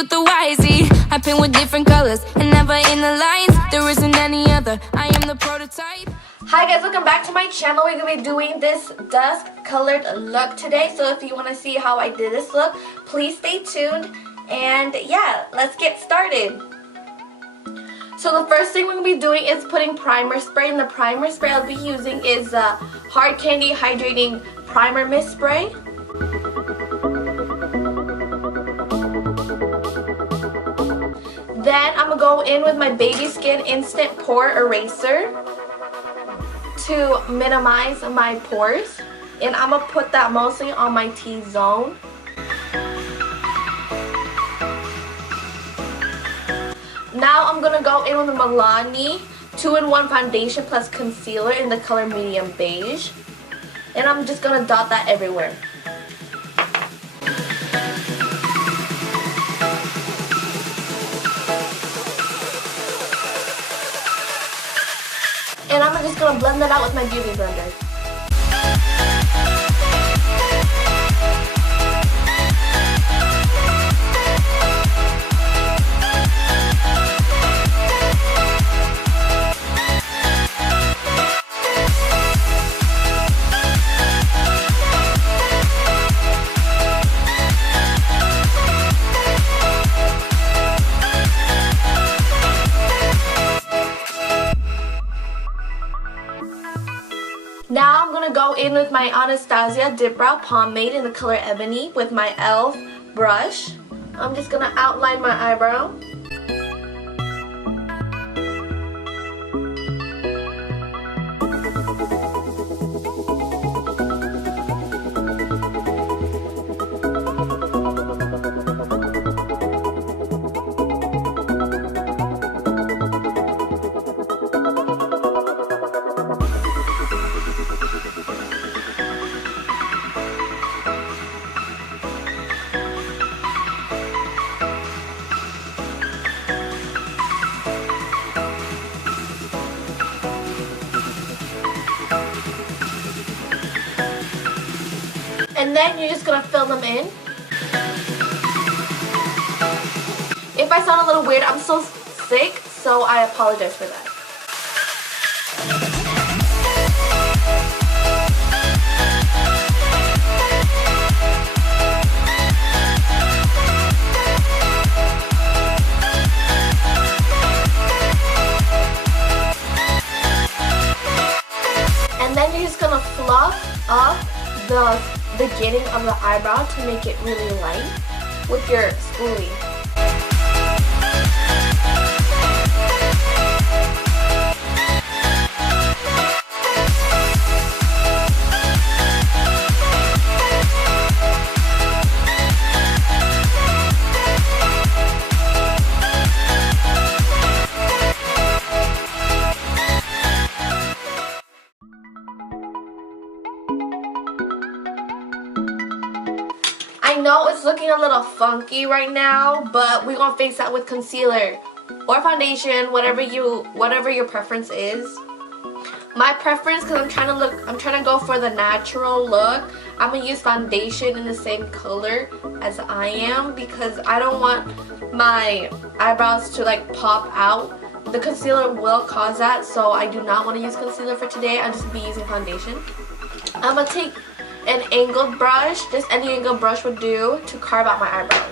with the YZ. I paint with different colors and never in the lines. There isn't any other. I am the prototype. Hi guys, welcome back to my channel. We're going to be doing this dusk colored look today. So if you want to see how I did this look, please stay tuned. And yeah, let's get started. So the first thing we're going to be doing is putting primer spray. And the primer spray I'll be using is Hard Candy Hydrating Primer Mist Spray. Then I'm going to go in with my Baby Skin Instant Pore Eraser to minimize my pores, and I'm going to put that mostly on my T-zone. Now I'm going to go in with the Milani 2-in-1 Foundation plus Concealer in the color Medium Beige, and I'm just going to dot that everywhere. And I'm just going to blend that out with my beauty blender. Now I'm going to go in with my Anastasia Dip Brow Pomade in the color Ebony with my e.l.f. brush. I'm just going to outline my eyebrow. And then you're just going to fill them in. If I sound a little weird, I'm still sick, so I apologize for that. And then you're just going to fluff up the beginning of the eyebrow to make it really light with your spoolie. I know it's looking a little funky right now, but we're gonna fix that with concealer or foundation, whatever your preference is. My preference, because I'm trying to go for the natural look, I'm gonna use foundation in the same color as I am because I don't want my eyebrows to like pop out. The concealer will cause that, so I do not want to use concealer for today. I'll just be using foundation. I'm gonna take an angled brush, just any angled brush would do, to carve out my eyebrows.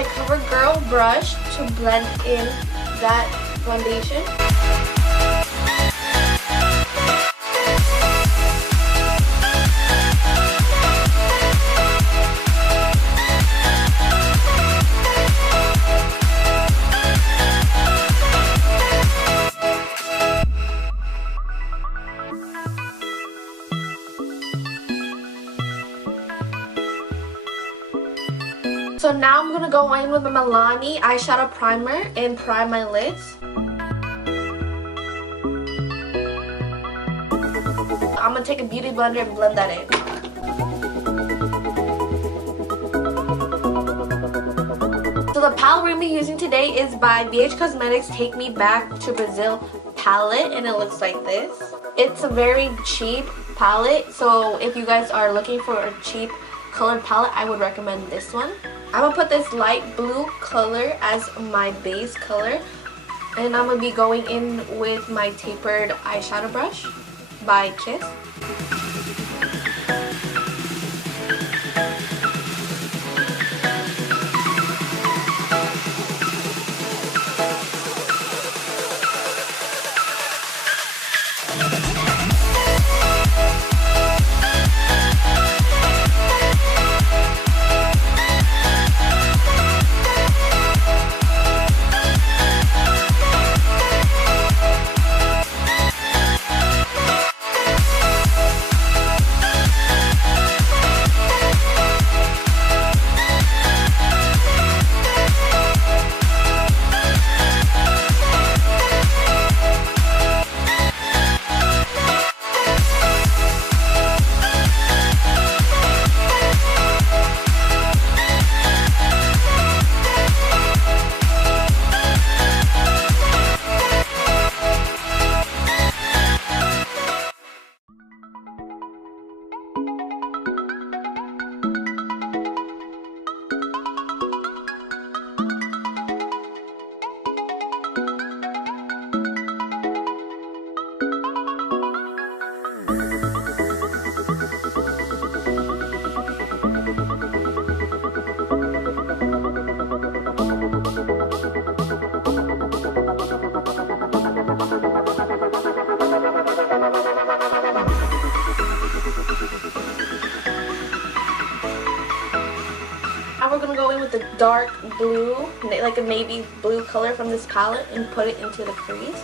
CoverGirl brush to blend in that foundation. So now I'm gonna go in with my Milani eyeshadow primer and prime my lids. I'm gonna take a beauty blender and blend that in. So the palette we're gonna be using today is by BH Cosmetics Take Me Back to Brazil palette, and it looks like this. It's a very cheap palette, so if you guys are looking for a cheap colored palette, I would recommend this one. I'm gonna put this light blue color as my base color, and I'm gonna be going in with my tapered eyeshadow brush by Kiss. Now we're going to go in with the dark blue, like a navy blue color from this palette, and put it into the crease.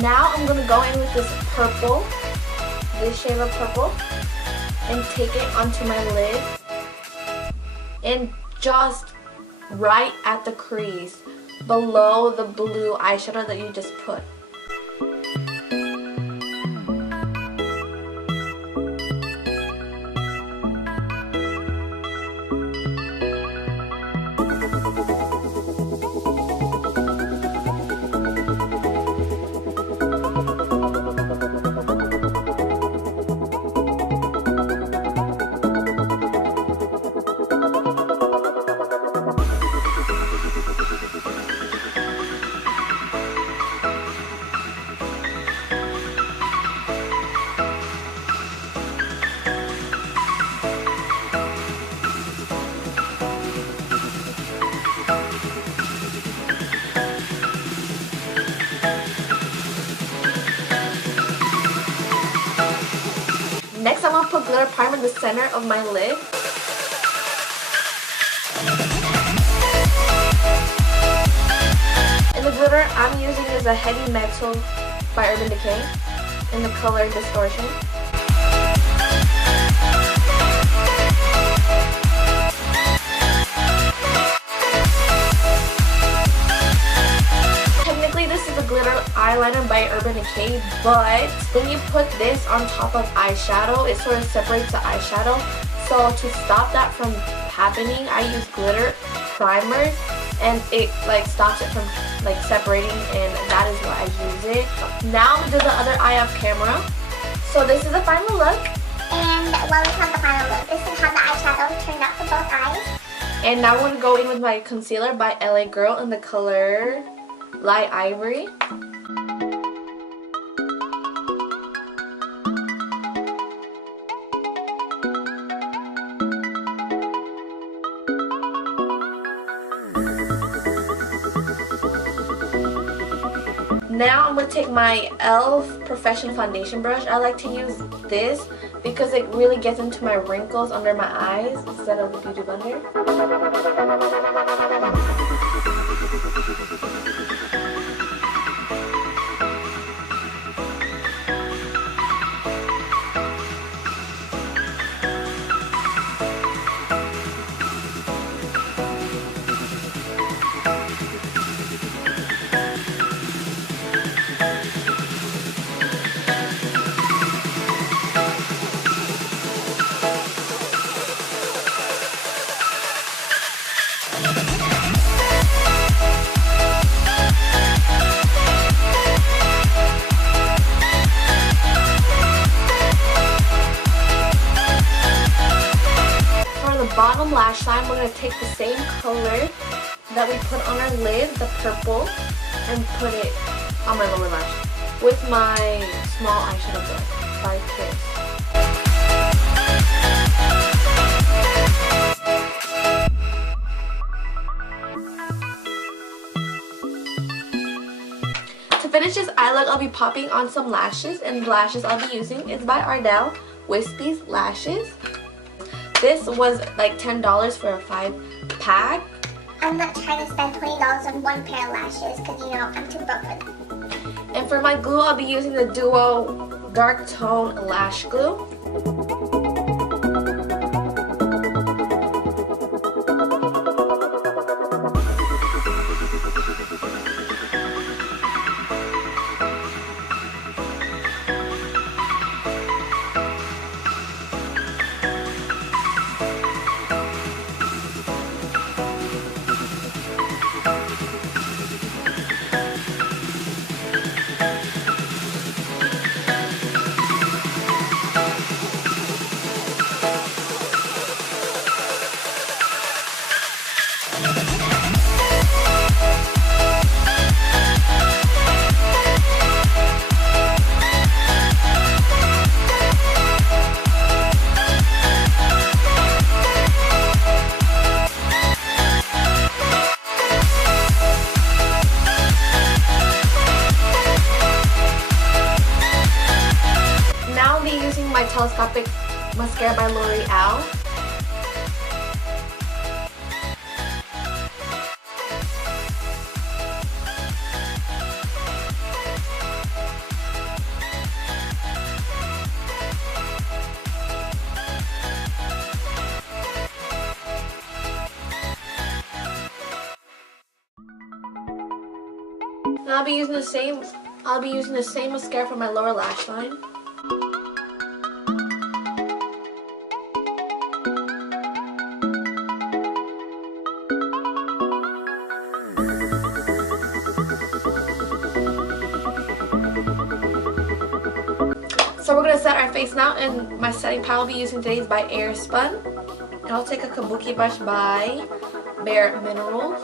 Now I'm going to go in with this purple, this shade of purple, and take it onto my lid, and just right at the crease below the blue eyeshadow that you just put. Next, I'm going to put glitter primer in the center of my lid. And the glitter I'm using is a Heavy Metal by Urban Decay in the color Distortion. Technically, this is a glitter eyeliner by Urban Decay, but when you put this on top of eyeshadow, it sort of separates the eyeshadow. So to stop that from happening, I use glitter primer, and it like stops it from like separating, and that is why I use it. Now I'm gonna do the other eye off camera. So this is the final look. And while we have the final look, this is how the eyeshadow turned out for both eyes. And now I'm gonna go in with my concealer by LA Girl in the color Light Ivory. Now I'm going to take my e.l.f. Professional Foundation brush. I like to use this because it really gets into my wrinkles under my eyes instead of the Beauty Blender. Bottom lash line, we're going to take the same color that we put on our lid, the purple, and put it on my lower lash with my small eyeshadow brush by Kiss. To finish this eye look, I'll be popping on some lashes, and the lashes I'll be using is by Ardell Wispy's Lashes. This was like $10 for a 5-pack. I'm not trying to spend $20 on one pair of lashes because, you know, I'm too broke for them. And for my glue, I'll be using the Duo Dark Tone Lash Glue. My telescopic mascara by L'Oreal. And I'll be using the same mascara for my lower lash line. So we're going to set our face now, and my setting powder I'll be using today is by Airspun. And I'll take a kabuki brush by Bare Minerals.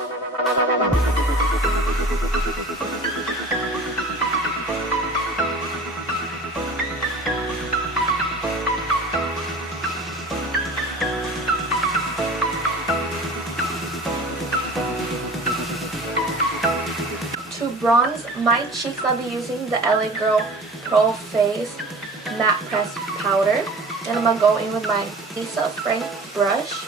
To bronze my cheeks, I'll be using the LA Girl Pro Face Matte Press Powder. And I'm going to go in with my Lisa Frank brush.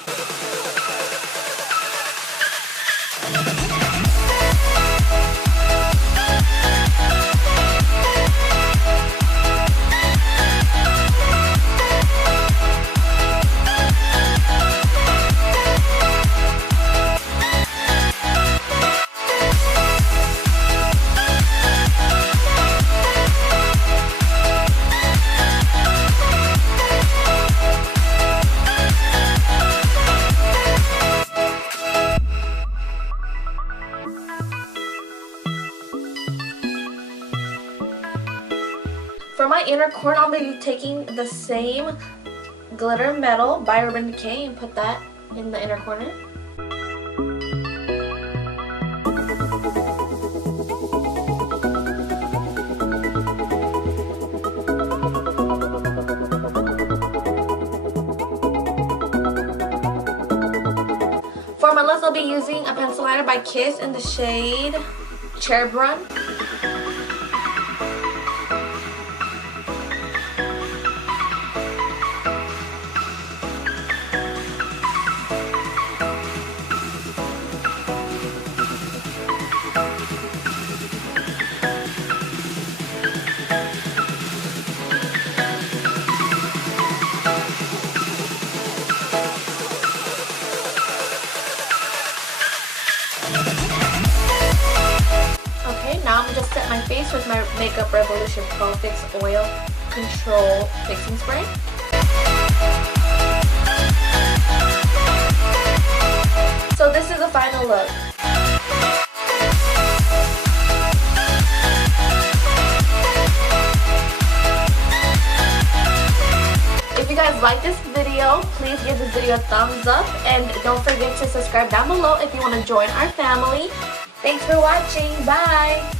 For my inner corner, I'll be taking the same glitter metal by Urban Decay and put that in the inner corner. For my lips, I'll be using a pencil liner by Kiss in the shade Cherub Run. this with my Makeup Revolution Pro Fix Oil Control Fixing Spray. So this is the final look. If you guys like this video, please give this video a thumbs up and don't forget to subscribe down below if you want to join our family. Thanks for watching. Bye!